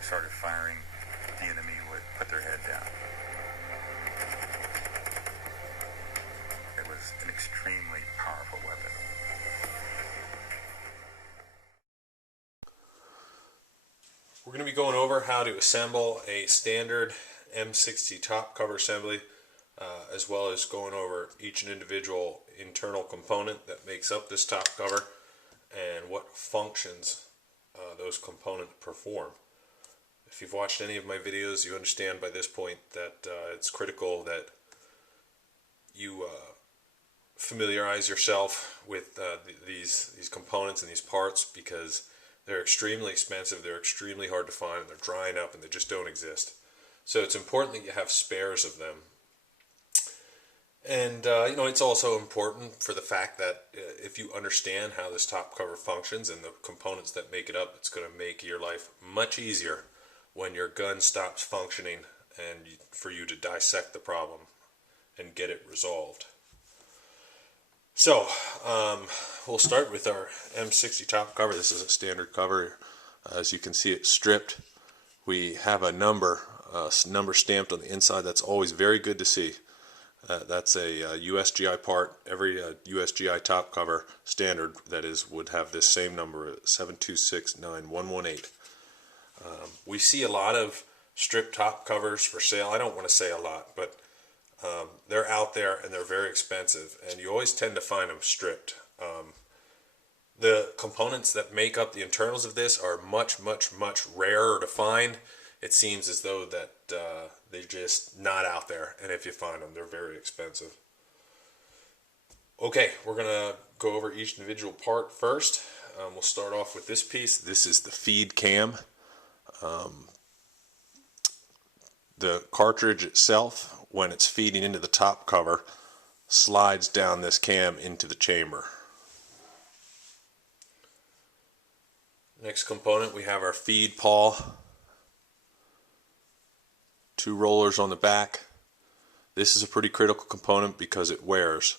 started firing, the enemy would put their head down. It was an extremely powerful weapon. We're going to be going over how to assemble a standard M60 Topcover assembly, as well as going over each individual internal component that makes up this top cover and what functions those components perform. If you've watched any of my videos, you understand by this point that it's critical that you familiarize yourself with these components and these parts, because they're extremely expensive, they're extremely hard to find, and they're drying up and they just don't exist. So it's important that you have spares of them. And it's also important for the fact that if you understand how this top cover functions and the components that make it up, it's going to make your life much easier when your gun stops functioning and for you to dissect the problem and get it resolved. So we'll start with our M60 top cover. This is a standard cover. As you can see, it's stripped. We have a number stamped on the inside. That's always very good to see. That's a USGI part. Every USGI top cover standard, that is, would have this same number, 7269118. We see a lot of stripped top covers for sale. I don't want to say a lot, but they're out there and they're very expensive, and you always tend to find them stripped. The components that make up the internals of this are much rarer to find. It seems as though that they're just not out there, and if you find them, they're very expensive. Okay, we're going to go over each individual part first. We'll start off with this piece. This is the feed cam. The cartridge itself, when it's feeding into the top cover, slides down this cam into the chamber. Next component, we have our feed pawl. 2 rollers on the back. This is a pretty critical component because it wears.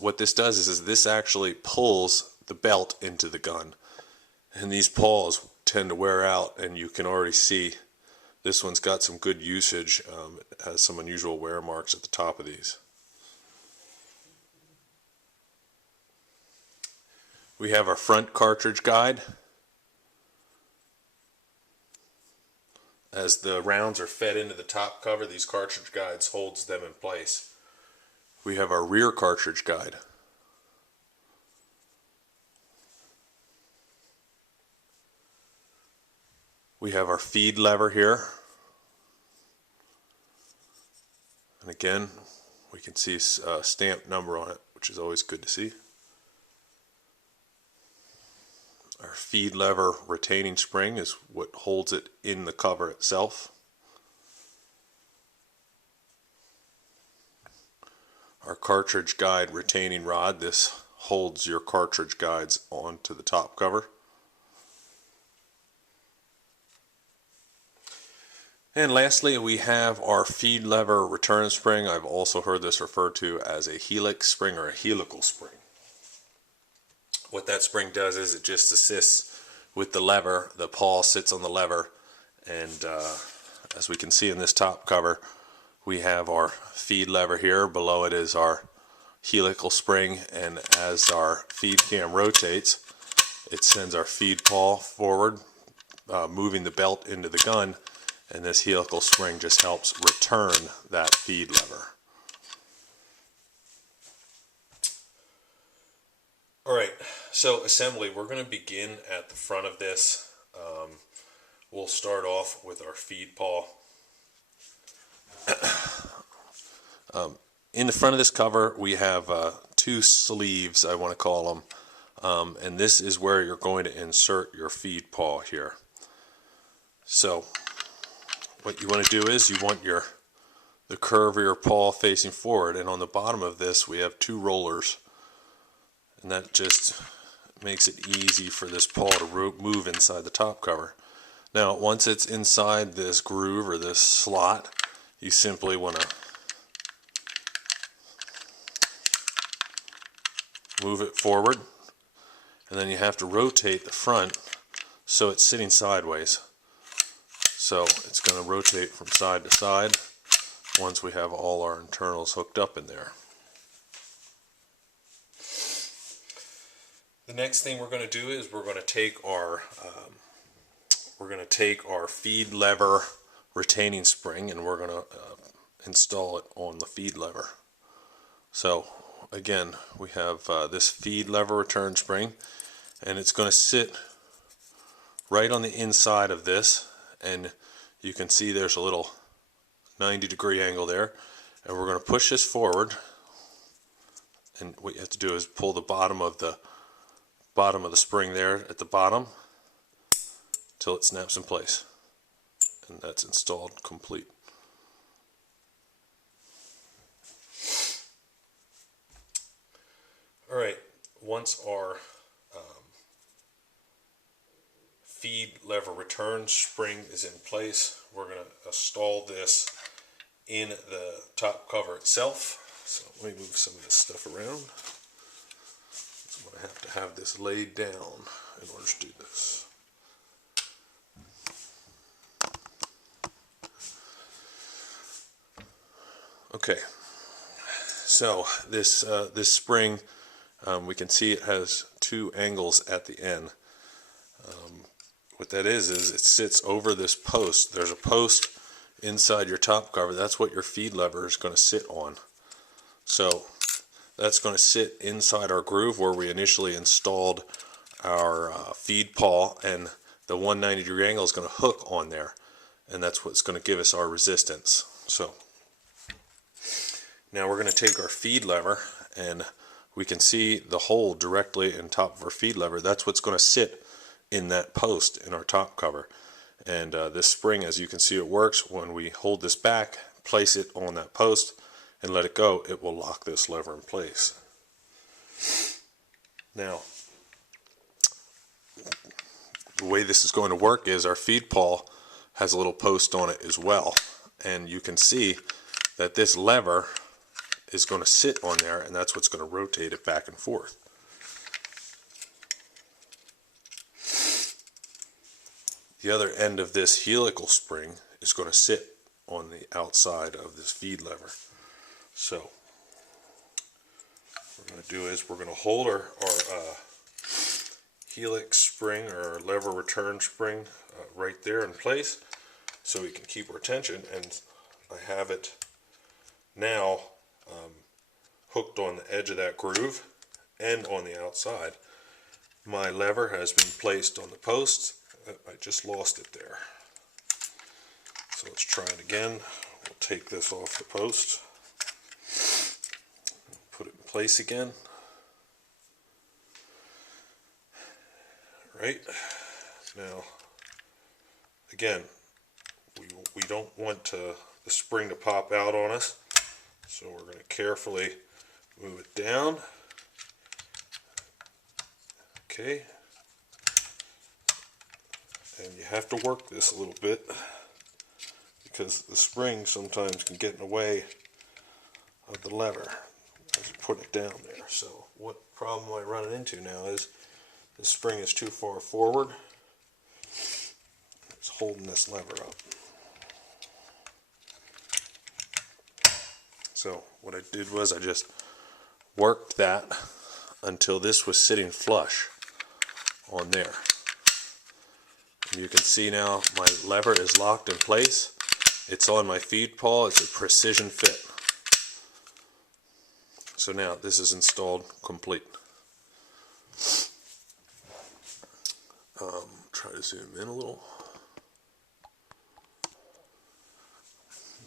What this does is this actually pulls the belt into the gun, and these pawls tend to wear out, and you can already see this one's got some good usage. It has some unusual wear marks at the top of these. We have our front cartridge guide. As the rounds are fed into the top cover, these cartridge guides holds them in place. We have our rear cartridge guide. We have our feed lever here. And again, we can see a stamped number on it, which is always good to see. Our feed lever retaining spring is what holds it in the cover itself. Our cartridge guide retaining rod, this holds your cartridge guides onto the top cover. And lastly, we have our feed lever return spring. I've also heard this referred to as a helix spring or a helical spring. What that spring does is it just assists with the lever. The pawl sits on the lever, and as we can see in this top cover, we have our feed lever here. Below it is our helical spring, and as our feed cam rotates, it sends our feed pawl forward, moving the belt into the gun, and this helical spring just helps return that feed lever. Alright, so assembly, we're going to begin at the front of this. We'll start off with our feed pawl. In the front of this cover, we have 2 sleeves, I want to call them, and this is where you're going to insert your feed pawl here. So what you want to do is you want the curve of your pawl facing forward, and on the bottom of this we have 2 rollers, and that just makes it easy for this pawl to move inside the top cover. Now once it's inside this groove or this slot, you simply want to move it forward, and then you have to rotate the front so it's sitting sideways. So it's going to rotate from side to side once we have all our internals hooked up in there. The next thing we're going to do is we're going to take our feed lever retaining spring, and we're going to install it on the feed lever. So again, we have this feed lever return spring, and it's going to sit right on the inside of this, and you can see there's a little 90-degree angle there, and we're going to push this forward, and what you have to do is pull the bottom of the spring there at the bottom till it snaps in place, and that's installed complete. Alright, once our feed lever return spring is in place, we're going to install this in the top cover itself. So let me move some of this stuff around. So I'm going to have this laid down in order to do this. Okay, so this spring, we can see it has two angles at the end. What that is it sits over this post. There's a post inside your top cover. That's what your feed lever is going to sit on. So that's going to sit inside our groove where we initially installed our feed pawl, and the 190-degree angle is going to hook on there, and that's what's going to give us our resistance. So now we're going to take our feed lever, and we can see the hole directly in top of our feed lever. That's what's going to sit in that post in our top cover. And this spring, as you can see, it works. When we hold this back, place it on that post, and let it go, it will lock this lever in place. Now, the way this is going to work is our feed pawl has a little post on it as well, and you can see that this lever is going to sit on there, and that's what's going to rotate it back and forth. The other end of this helical spring is going to sit on the outside of this feed lever. So what we're going to do is we're going to hold our helix spring, or our lever return spring, right there in place so we can keep our tension, and I have it now hooked on the edge of that groove and on the outside. My lever has been placed on the post. I just lost it there. So let's try it again. We'll take this off the post, put it in place again. Right, now again, we don't want the spring to pop out on us, so we're going to carefully move it down. Okay, and you have to work this a little bit because the spring sometimes can get in the way of the lever as you put it down there. So what problem am I running into now is the spring is too far forward. It's holding this lever up. So what I did was I just worked that until this was sitting flush on there. And you can see now my lever is locked in place. It's on my feed pawl. It's a precision fit. So now this is installed complete. Try to zoom in a little.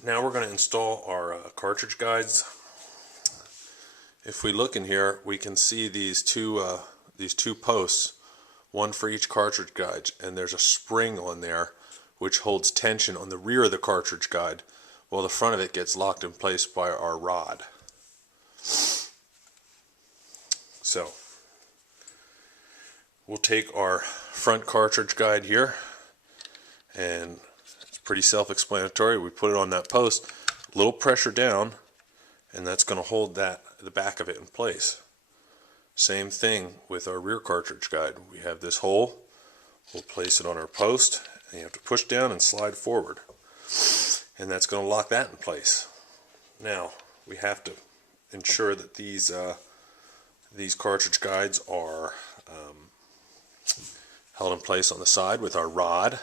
Now we're going to install our cartridge guides. If we look in here, we can see these two posts, one for each cartridge guide, and there's a spring on there which holds tension on the rear of the cartridge guide, while the front of it gets locked in place by our rod. So we'll take our front cartridge guide here, and it's pretty self-explanatory. We put it on that post, a little pressure down, and that's going to hold the back of it in place. Same thing with our rear cartridge guide. We have this hole, we'll place it on our post, and you have to push down and slide forward, and that's going to lock that in place. Now we have to ensure that these cartridge guides are held in place on the side with our rod.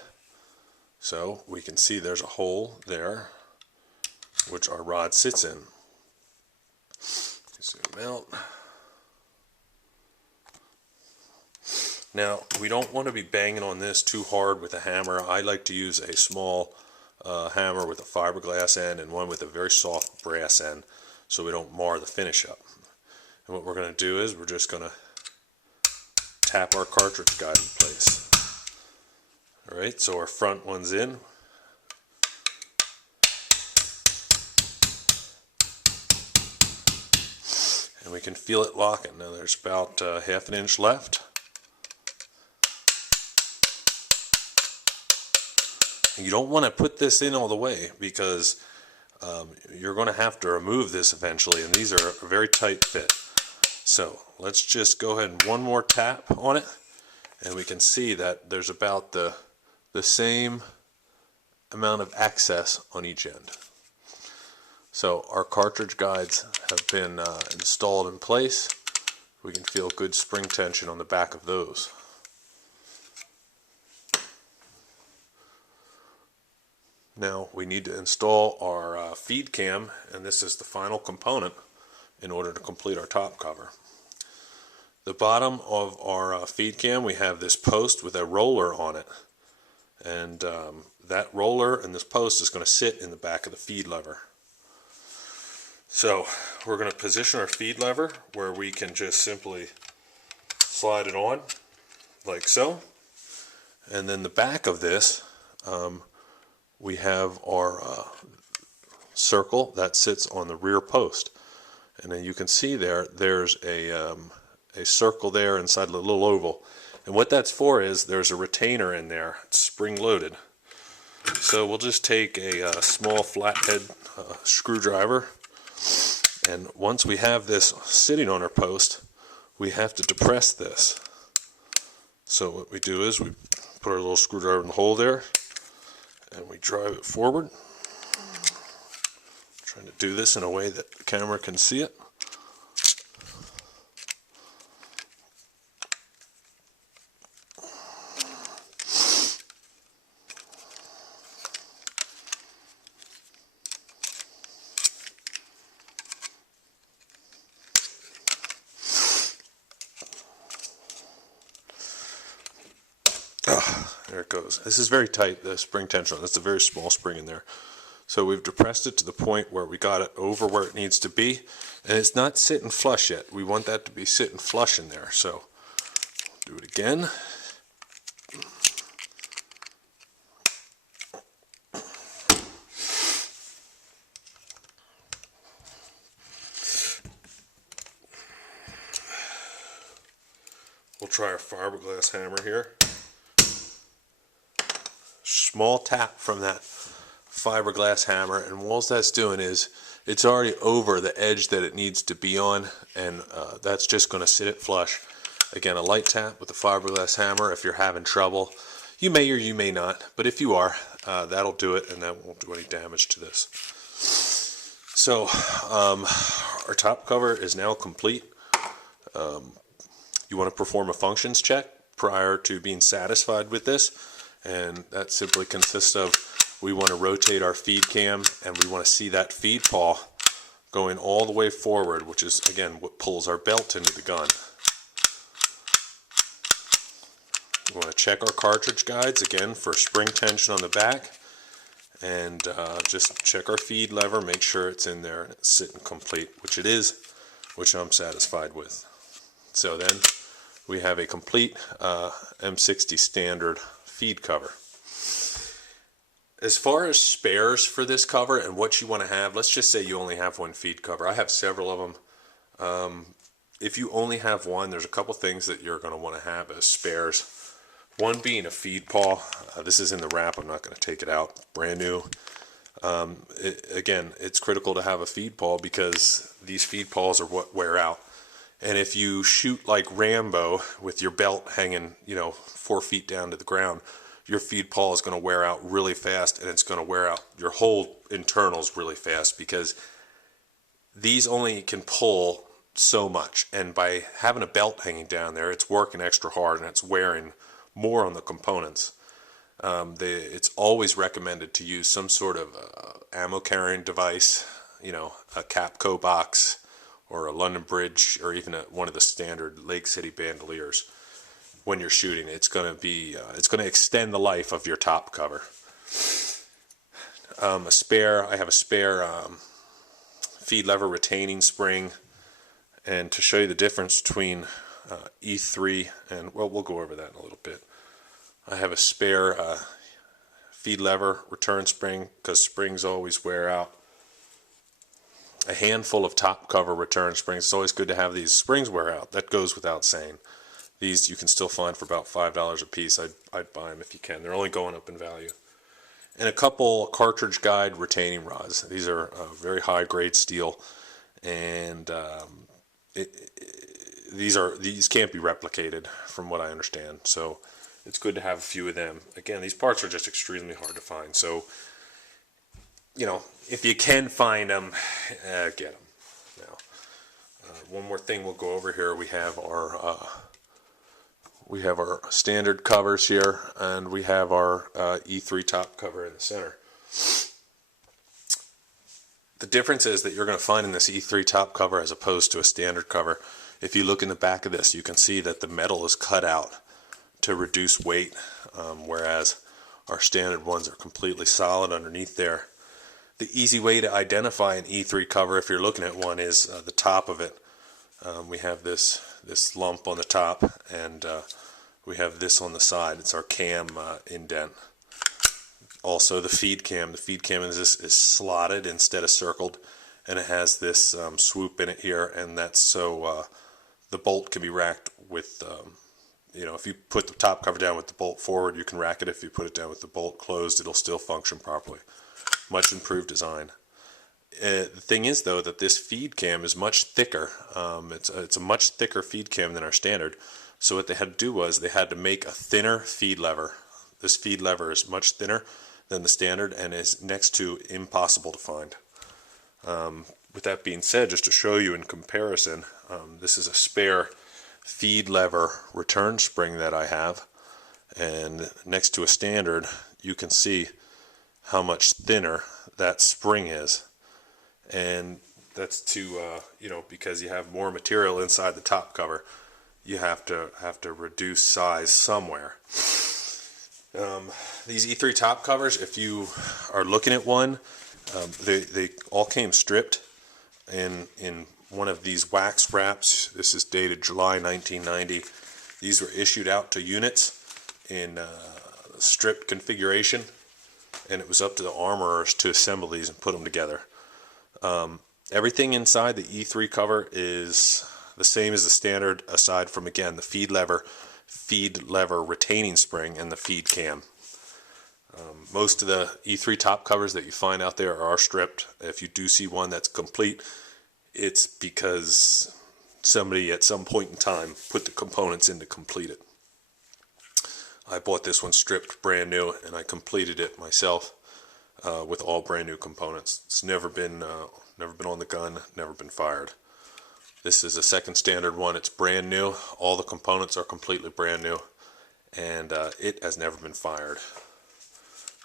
So we can see there's a hole there which our rod sits in. Zoom out. Now we don't want to be banging on this too hard with a hammer. I like to use a small hammer with a fiberglass end and one with a very soft brass end so we don't mar the finish up. And what we're going to do is we're just going to tap our cartridge guide in place. Alright, so our front one's in. And we can feel it locking. Now there's about half an inch left. And you don't want to put this in all the way because you're going to have to remove this eventually, and these are a very tight fit. So let's just go ahead and one more tap on it, and we can see that there's about the same amount of access on each end. So our cartridge guides have been installed in place. We can feel good spring tension on the back of those. Now we need to install our feed cam, and this is the final component in order to complete our top cover. The bottom of our feed cam, we have this post with a roller on it, and that roller and this post is going to sit in the back of the feed lever. So we're going to position our feed lever where we can just simply slide it on like so, and then the back of this we have our circle that sits on the rear post, and then you can see there's a circle there inside the little oval, and what that's for is there's a retainer in there. It's spring loaded. So we'll just take a small flathead screwdriver, and once we have this sitting on our post, we have to depress this. So what we do is we put our little screwdriver in the hole there, and we drive it forward. I'm trying to do this in a way that the camera can see it. There it goes. This is very tight, the spring tension. That's a very small spring in there. So we've depressed it to the point where we got it over where it needs to be, and it's not sitting flush yet. We want that to be sitting flush in there. So do it again. We'll try our fiberglass hammer here. Small tap from that fiberglass hammer, and all that's doing is it's already over the edge that it needs to be on, and that's just going to sit it flush. Again, a light tap with the fiberglass hammer. If you're having trouble, you may or you may not, but if you are, that'll do it, and that won't do any damage to this. So our top cover is now complete. You want to perform a functions check prior to being satisfied with this, and that simply consists of we want to rotate our feed cam, and we want to see that feed pawl going all the way forward, which is again what pulls our belt into the gun. We want to check our cartridge guides again for spring tension on the back, and just check our feed lever, make sure it's in there and it's sitting complete, which it is, which I'm satisfied with. So then we have a complete M60 standard feed cover. As far as spares for this cover and what you want to have, let's just say you only have one feed cover. I have several of them. If you only have one, there's a couple things that you're going to want to have as spares. One being a feed pawl. This is in the wrap. I'm not going to take it out. Brand new. Again, it's critical to have a feed pawl because these feed pawls are what wear out. And if you shoot like Rambo with your belt hanging, 4 feet down to the ground, your feed pawl is going to wear out really fast, and it's going to wear out your whole internals really fast, because these only can pull so much, and by having a belt hanging down there, it's working extra hard and it's wearing more on the components. It's always recommended to use some sort of ammo carrying device, a Capco box or a London Bridge, or even one of the standard Lake City bandoliers. When you're shooting, it's going to extend the life of your top cover. I have a spare feed lever retaining spring, and to show you the difference between E3 and, well, we'll go over that in a little bit. I have a spare feed lever return spring, because springs always wear out. A handful of top cover return springs. It's always good to have these. Springs wear out. That goes without saying. These you can still find for about $5 a piece. I'd buy them if you can. They're only going up in value. And a couple cartridge guide retaining rods. These are very high grade steel, and these can't be replicated from what I understand. So it's good to have a few of them. Again, these parts are just extremely hard to find. So, if you can find them, get them. Now, one more thing we'll go over here. We have our standard covers here, and we have our E3 top cover in the center. The difference is that you're going to find in this E3 top cover, as opposed to a standard cover, if you look in the back of this, you can see that the metal is cut out to reduce weight, whereas our standard ones are completely solid underneath there. The easy way to identify an E3 cover, if you're looking at one, is the top of it. We have this lump on the top, and we have this on the side. It's our cam indent. Also the feed cam. The feed cam is slotted instead of circled, and it has this swoop in it here, and that's so the bolt can be racked with, if you put the top cover down with the bolt forward, you can rack it. If you put it down with the bolt closed, it'll still function properly. Much improved design. The thing is, though, that this feed cam is much thicker. It's a much thicker feed cam than our standard. So what they had to do was they had to make a thinner feed lever. This feed lever is much thinner than the standard and is next to impossible to find. With that being said, just to show you in comparison, this is a spare feed lever return spring that I have, and next to a standard, you can see how much thinner that spring is. And that's because you have more material inside the top cover, you have to reduce size somewhere. These E3 top covers, if you are looking at one, they all came stripped in one of these wax wraps. This is dated July 1990. These were issued out to units in stripped configuration, and it was up to the armorers to assemble these and put them together. Everything inside the E3 cover is the same as the standard, aside from, again, the feed lever retaining spring and the feed cam. Most of the E3 top covers that you find out there are stripped. If you do see one that's complete, it's because somebody at some point in time put the components in to complete it. I bought this one stripped brand new, and I completed it myself with all brand new components. It's never been on the gun, never been fired. This is a second standard one. It's brand new. All the components are completely brand new, and it has never been fired.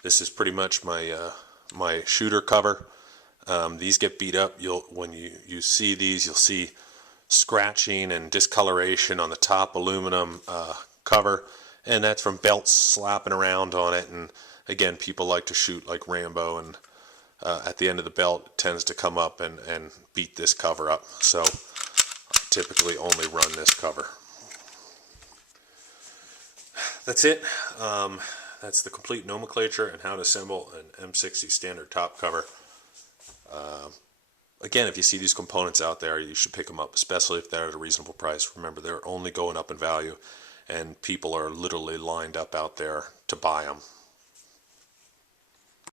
This is pretty much my shooter cover. These get beat up. When you see these, you'll see scratching and discoloration on the top aluminum cover, and that's from belts slapping around on it. And again, people like to shoot like Rambo, and at the end of the belt it tends to come up and beat this cover up. So I typically only run this cover. That's it. That's the complete nomenclature and how to assemble an M60 standard top cover. Again, if you see these components out there, you should pick them up, especially if they're at a reasonable price. Remember, they're only going up in value, and people are literally lined up out there to buy them.